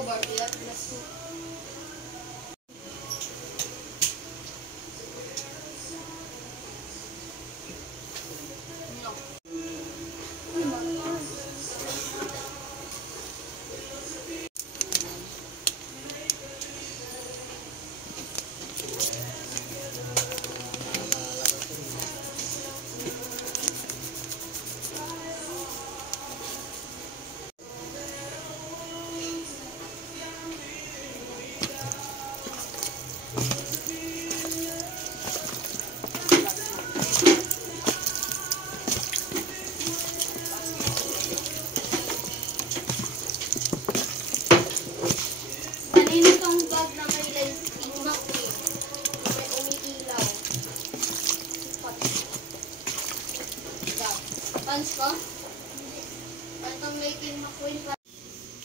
over. Ilat plus 2.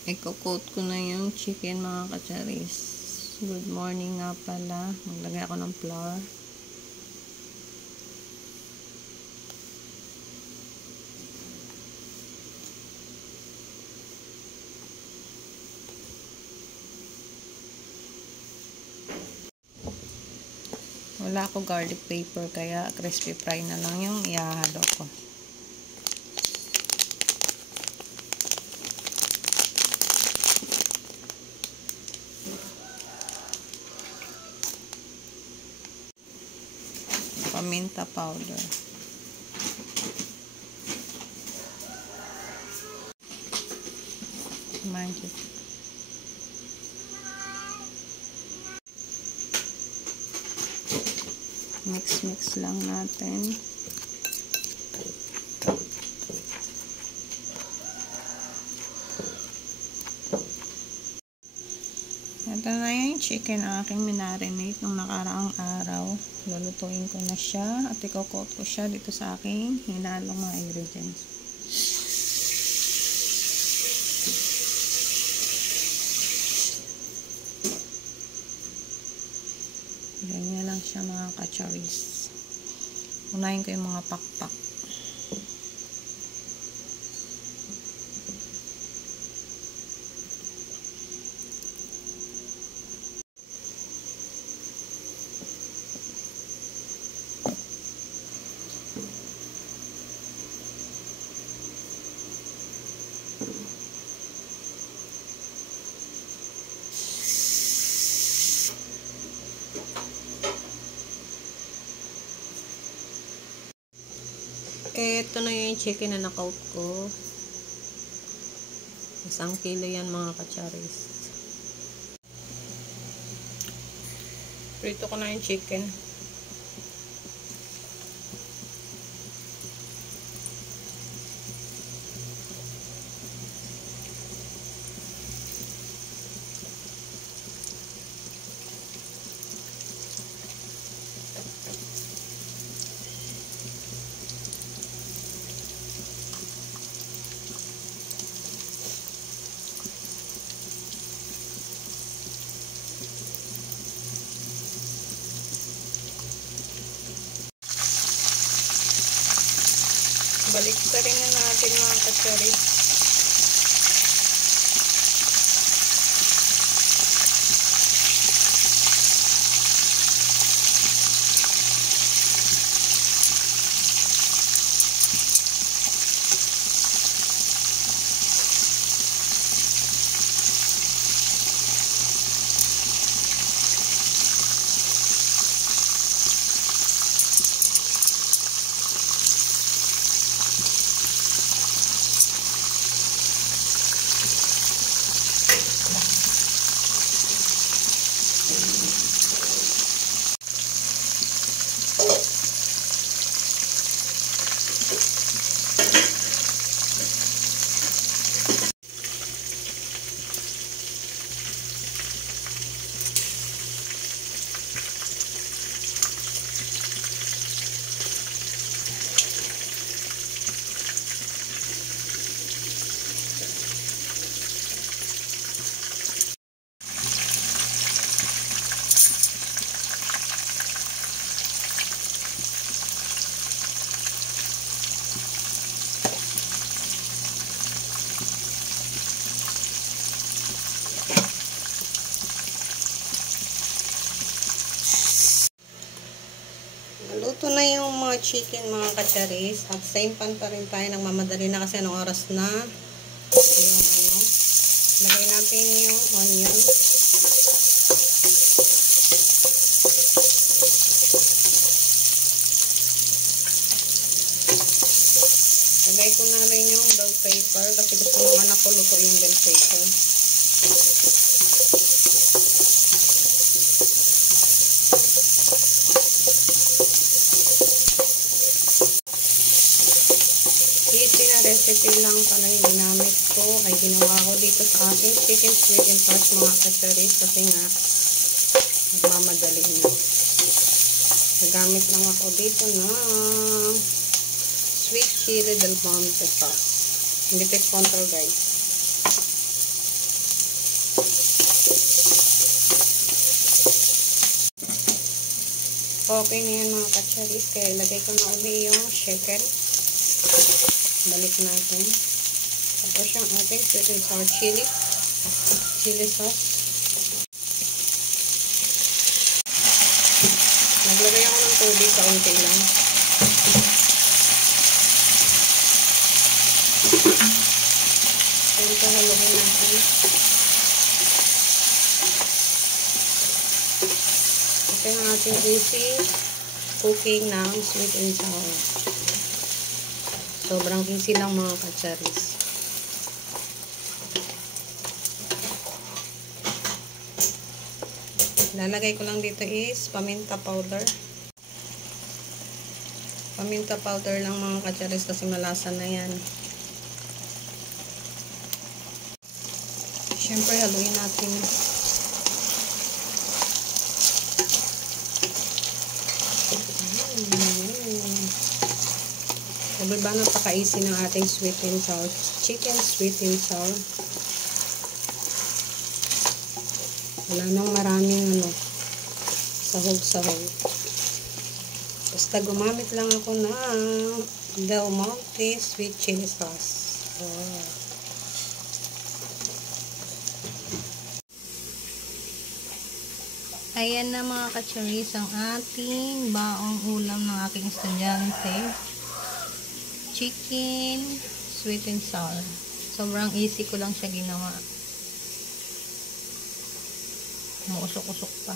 Iko-coat ko na yung chicken mga kacharis. Good morning nga pala. Maglagay ako ng flour. Wala ako garlic paper kaya crispy fry na lang yung ihahalo ko. Paminta powder. Magic. Mix lang natin. Ito na yung chicken aking minarinate nung nakaraang araw. Lulutuin ko na siya at i-coat ko siya dito sa aking hinalong mga ingredients. Ganyan lang siya mga kacharis. Unahin ko yung mga pakpak. Ito na yung chicken na na-coat ko. 1 kilo yan mga kacharis. Prito ko na yung chicken. Balik pa rin na natin mga kacharis. chicken mga kacharis. At same pan pa rin tayo. Nagmamadali na kasi anong oras na. Yung ano. Lagay natin yung onion. Lagay ko na rin yung bell pepper kasi gusto ng anak ko luto yung bell pepper. Easy na recipe lang pala yung ginamit ko ay ginawa ko dito sa aking chicken sweet and sour mga kacharis kasi nga magmamadali na. Nagamit lang ako dito na sweet chili del monte sauce. Hindi ito control guys. Okay na yan mga kacharis. Kaya ilagay ko na uli yung chicken. Balik natin. Tapos yung ating sweet and sour chili sauce. Naglagay ako ng tubig sa unti lang. Then ito haluin natin. Ito yung ating easy cooking ng sweet and sour. Sobrang easy lang mga kacharis. Lalagay ko lang dito is paminta powder. Paminta powder lang mga kacharis kasi malasa na yan. Siyempre haluin natin. Sabi ba napaka-easy ng ating sweet and sour chicken sweet and sour. Wala nang maraming sahog-sahog. Basta gumamit lang ako ng Del Monte sweet chili sauce. Ayan na mga kacharis ang ating baong ulam ng aking estudyante. Chicken sweet and sour. Sobrang easy ko lang siya ginawa. Mausok-usok pa.